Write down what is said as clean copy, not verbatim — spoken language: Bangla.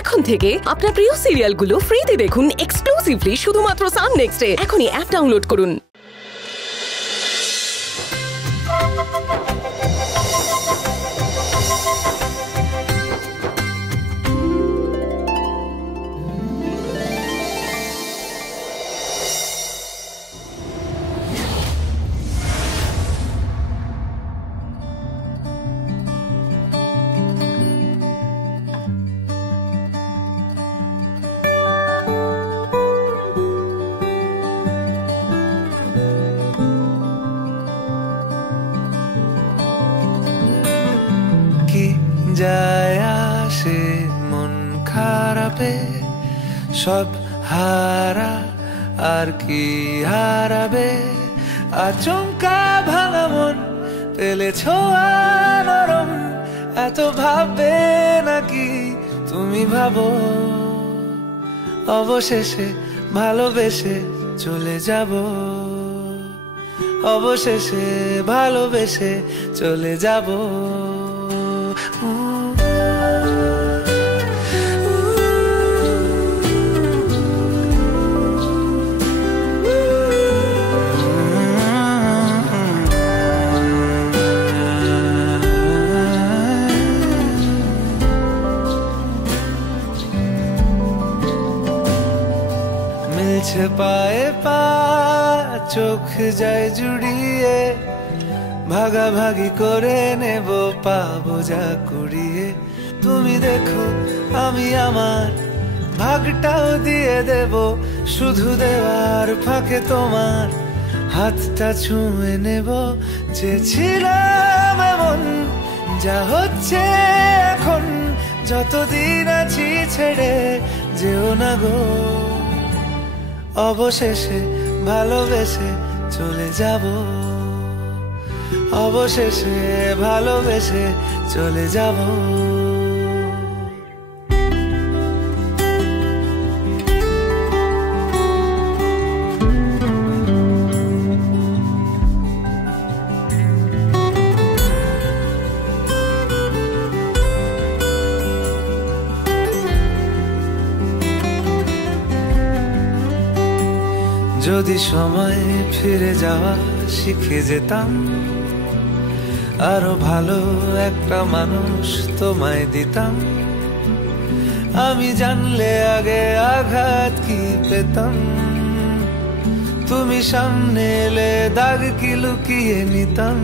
এখন থেকে আপনার প্রিয় সিরিয়ালগুলো ফ্রিতে দেখুন এক্সক্লুসিভলি শুধুমাত্র সান নেক্সটে। এখনই অ্যাপ ডাউনলোড করুন। যায় আসে মন খারাপে, সব হারা আর কি হারাবে। আচমকা ভাঙা মন পেলে ছোঁয়া নরম, এত ভাববে নাকি তুমি ভাবো। অবশেষে ভালোবেসে চলে যাব, অবশেষে ভালোবেসে চলে যাব। মিলছে পায়ে পা, চোখ যায় জুড়িয়ে, ভাগাভাগি করে নেব পাবো যা কুড়িয়ে। তুমি দেখো আমি আমার ভাগটাও দিয়ে দেব, শুধু দেওয়ার ফাঁকে তোমার হাতটা ছুঁয়ে নেব। চেয়েছিলাম এমন, যা হচ্ছে এখন, যতদিন আছি ছেড়ে যেও না গো। অবশেষে ভালোবেসে চলে যাব, অবশেষে ভালোবেসে চলে যাব। যদি সময় ফিরে যাওয়া শিখে যেতাম, আরো ভালো একটা মানুষ তোমায় দিতাম। আমি জানলে আগে আঘাত কি পেতাম, তুমি সামনে এলে দাগ কি লুকিয়ে নিতাম।